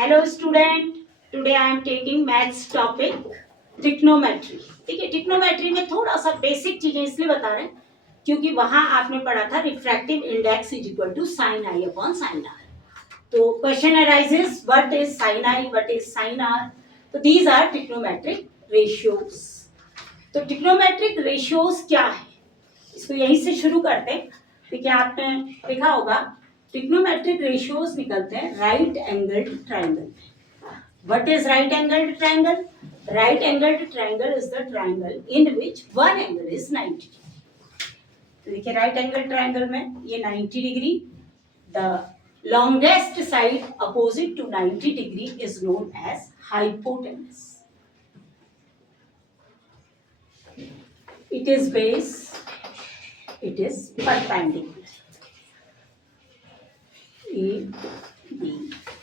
Hello student, today I am taking maths topic trigonometry. ठीक है, trigonometry में थोड़ा सा बेसिक चीजें इसलिए बता रहे हैं क्योंकि वहां आपने पढ़ा था refractive index is equal to sine I upon sine are. तो question arises what is sine I, what is sine are. तो दीज आर ट्रिग्नोमेट्रिक रेशियोज। तो ट्रिग्नोमेट्रिक रेशियोज क्या है, इसको यहीं से शुरू करते हैं। देखिए आपने देखा होगा ट्रिग्नोमेट्रिक रेशियोज निकलते हैं right angled triangle. What is right angled triangle? Right angled triangle is the triangle in which one angle is 90 degree. तो देखिए right angled triangle में ये 90 degree, the longest side opposite to 90 degree is known as hypotenuse. It is base, it is perpendicular. A, B,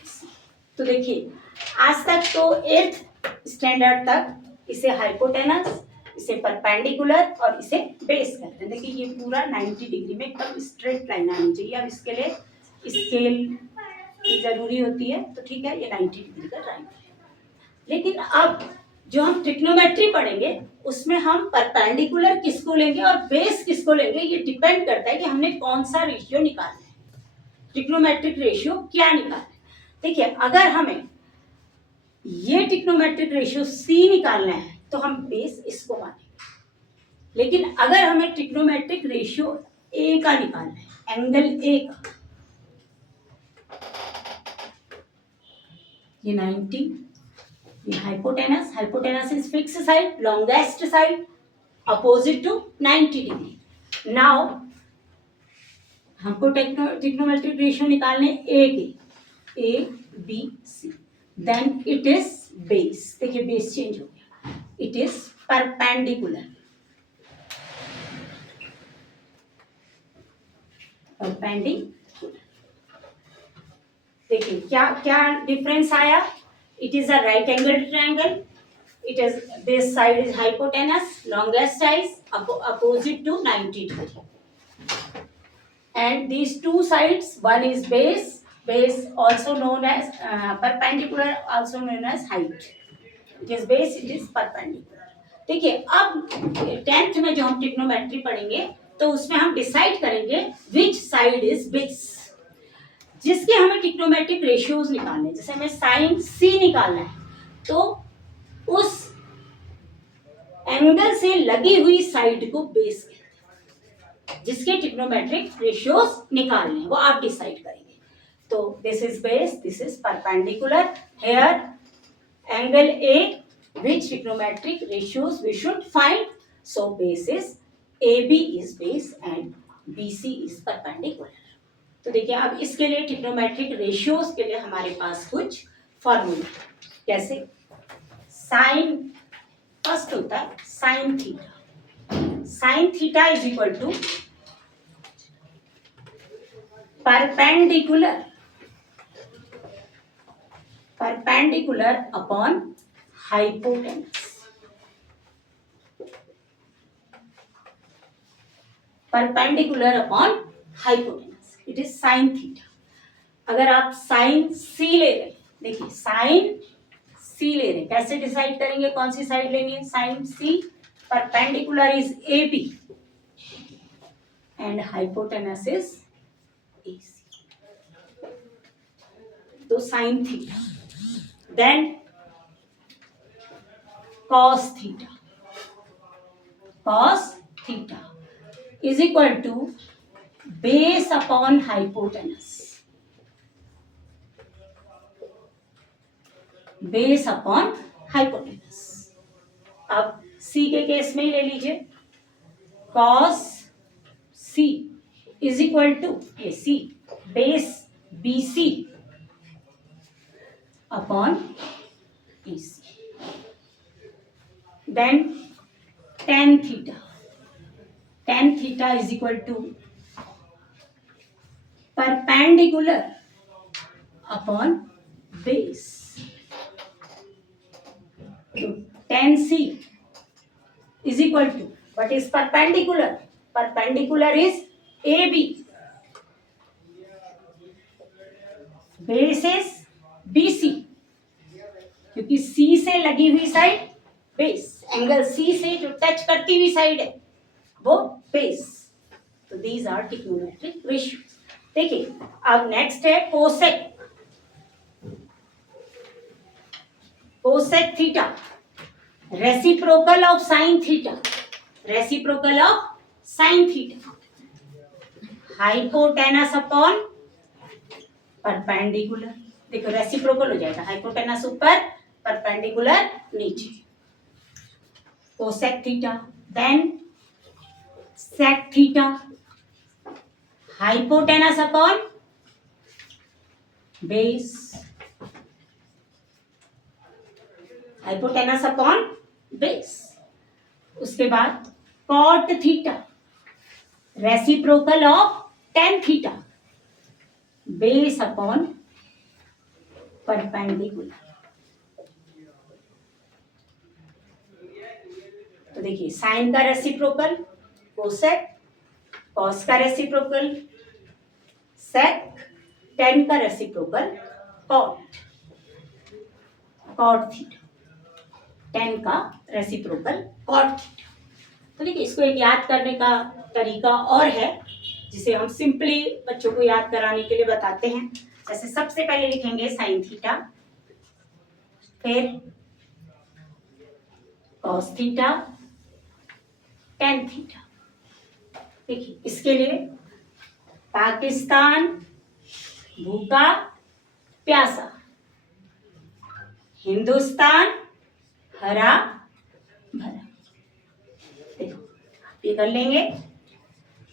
C. तो देखिए आज तक तो 8th standard तक इसे हाइपोटेनस, इसे परपेंडिकुलर और इसे बेस कहते हैं। देखिए ये पूरा 90 डिग्री में एकदम स्ट्रेट लाइन आनी चाहिए। अब इसके लिए स्केल की जरूरी होती है, तो ठीक है ये 90 डिग्री का ट्रायंगल है। लेकिन अब जो हम ट्रिग्नोमेट्री पढ़ेंगे उसमें हम परपेंडिकुलर किसको लेंगे और बेस किसको लेंगे, ये डिपेंड करता है कि हमने कौन सा रेशियो निकालना है, ट्रिग्नोमेट्रिक रेशियो क्या निकालना है। देखिए अगर हमें ये ट्रिग्नोमेट्रिक रेशियो सी निकालना है तो हम बेस इसको मानेंगे। लेकिन अगर हमें ट्रिग्नोमेट्रिक रेशियो ए का निकालना है, एंगल ए का, ये 90, ये hypotenuse, hypotenuse is fix side, longest side opposite to 90 degree. Now हमको ट्रिग्नोमेट्रिक रेशियो निकालने ए के, A B C, then it is base। देखिए बेस चेंज हो गया, it is perpendicular, perpendicular। देखिए क्या क्या डिफरेंस आया। it is a right angled triangle, it is this side is hypotenuse, longest side opposite to 90 degree, and these two sides, one is base, base also known as perpendicular, also known as height। it is base, it is perpendicular। देखिए अब 10th में जो हम trigonometry पढ़ेंगे तो उसमें हम decide करेंगे विच साइड इज बेस, जिसके हमें ट्रिग्नोमेट्रिक रेशियोज निकालने। जैसे हमें साइन सी निकालना है तो उस एंगल से लगी हुई साइड को बेस कहते हैं, जिसके ट्रिग्नोमेट्रिक रेशियोज निकालने हैं वो आप डिसाइड करेंगे। तो this is base, this is perpendicular, here angle A, which trigonometric ratios we should find? So base is AB is base and BC is perpendicular। तो देखिए अब इसके लिए ट्रिग्नोमेट्रिक रेशियोज के लिए हमारे पास कुछ फॉर्मूला, कैसे साइन, फर्स्ट होता है sine theta, sine theta is equal to perpendicular, perpendicular upon hypotenuse, perpendicular upon hypotenuse, it is sine theta. अगर आप साइन सी ले रहे, देखिए साइन सी ले रहे, कैसे डिसाइड करेंगे कौन सी साइड लेनी है। Sine C, perpendicular is A B and hypotenuse is A C, तो sine theta, then cos theta, cos theta is equal to base upon hypotenuse, base upon hypotenuse। अब c के केस में ही ले लीजिए, cos c is equal to ये c base bc upon ac, then tan theta, tan theta is equal to perpendicular upon base, so tan c is equal to what is perpendicular, perpendicular is AB, base is BC, लगी हुई side base, angle C से जो touch करती हुई side है वो base. तो these are trigonometric ratios. देखिए अब नेक्स्ट है cosec. Cosec theta reciprocal of sine theta, reciprocal of sine theta, hypotenuse upon perpendicular. देखो रेसिप्रोकल हो जाएगा, हाइपोटेनस ऊपर परपेंडिकुलर नीचे, cosec theta. Then sec theta, hypotenuse upon base, hypotenuse upon base. उसके बाद cot theta reciprocal of tan theta, base upon perpendicular. तो देखिए sine का रेसिप्रोकल कोसेक, कॉस का रेसिप्रोकल सेक, टेन का reciprocal cot, cot theta, tan का reciprocal cot theta. तो देखिए इसको एक याद करने का तरीका और है जिसे हम सिंपली बच्चों को याद कराने के लिए बताते हैं। जैसे सबसे पहले लिखेंगे साइन थीटा, फिर कॉस थीटा, टेन थीटा। देखिए इसके लिए पाकिस्तान भूखा प्यासा, हिंदुस्तान हरा भरा। देखो ये कर लेंगे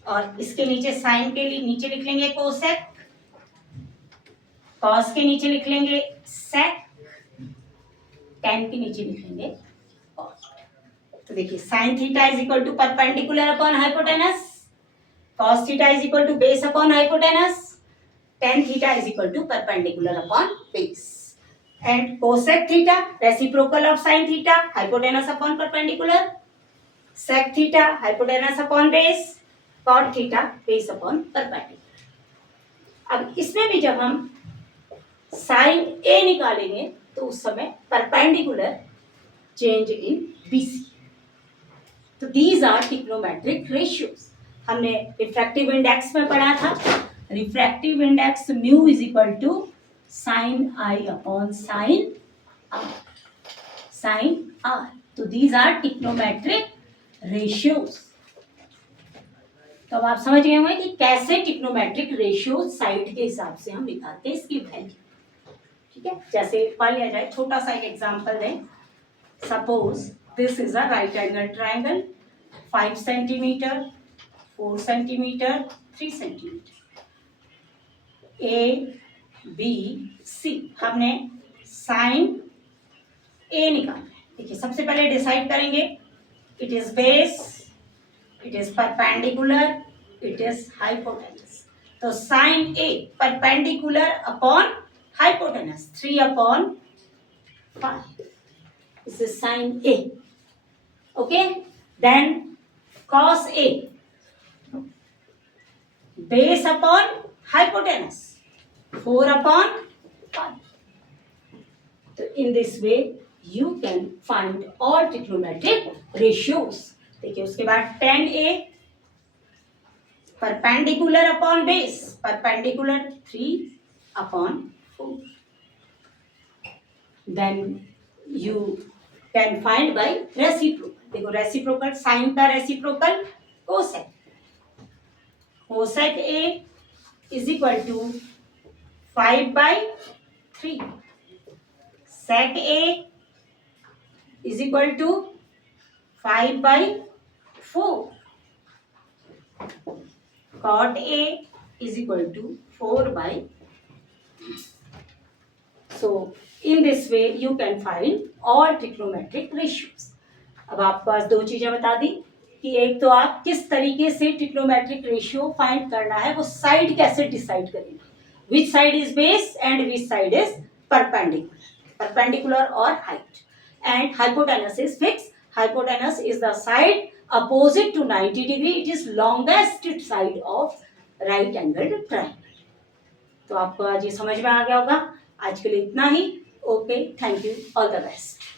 और इसके नीचे साइन के लिए नीचे लिख लेंगे कोसेक, कॉस के नीचे लिख लेंगे सेक, टेन के नीचे लिख लेंगे कॉट। तो देखिए sine theta is equal to perpendicular upon hypotenuse, cos theta is equal to base upon hypotenuse, tan theta is equal to perpendicular upon base, and cosec theta reciprocal of sin theta, hypotenuse upon perpendicular, sec theta hypotenuse upon base, cot theta base upon perpendicular। अब इसमें भी जब हम sin A निकालेंगे तो उस समय perpendicular change in BC। तो these are trigonometric ratios। हमने रिफ्रैक्टिव इंडेक्स में पढ़ा था, refractive index mu is equal to sine I upon sine r, sine are. तो दीज आर ट्रिग्नोमेट्रिक रेशियोज। तो अब आप समझ गए होंगे कि कैसे ट्रिग्नोमेट्रिक रेशियो साइड के हिसाब से हम निकालते हैं इसकी वैल्यू। ठीक है, जैसे मान लिया जाए, छोटा सा एक एग्जांपल दें। Suppose this is a right angle triangle, 5 centimetre, 4 centimetre, 3 centimetre, A B C. हमने साइन ए निकालना है। देखिए सबसे पहले डिसाइड करेंगे, it is base, it is perpendicular, it is hypotenuse. तो sine A perpendicular upon hypotenuse 3 upon 5, this is sine A. Okay, then cos A base upon hypotenuse 4 upon 5। तो in this way you can find all trigonometric ratios। देखिए उसके बाद tan A perpendicular upon base, perpendicular 3 upon 4। then you can find by reciprocal। देखो reciprocal, sin का reciprocal cosec, cosec A is equal to 5/3, sec A is equal to 5/4, cot A is equal to 4/3। So in this way you can find all trigonometric ratios। अब आपको आज दो चीजें बता दी कि एक तो आप किस तरीके से ट्रिग्नोमेट्रिक रेशियो फाइंड करना है, वो साइड कैसे डिसाइड करेंगे, which side is base and which side is perpendicular, perpendicular और height, and hypotenuse is fixed. Hypotenuse is the side opposite to 90 degree, it is longest side of right angled triangle. तो आपको आज ये समझ में आ गया होगा। आज के लिए इतना ही। Okay, thank you, all the best.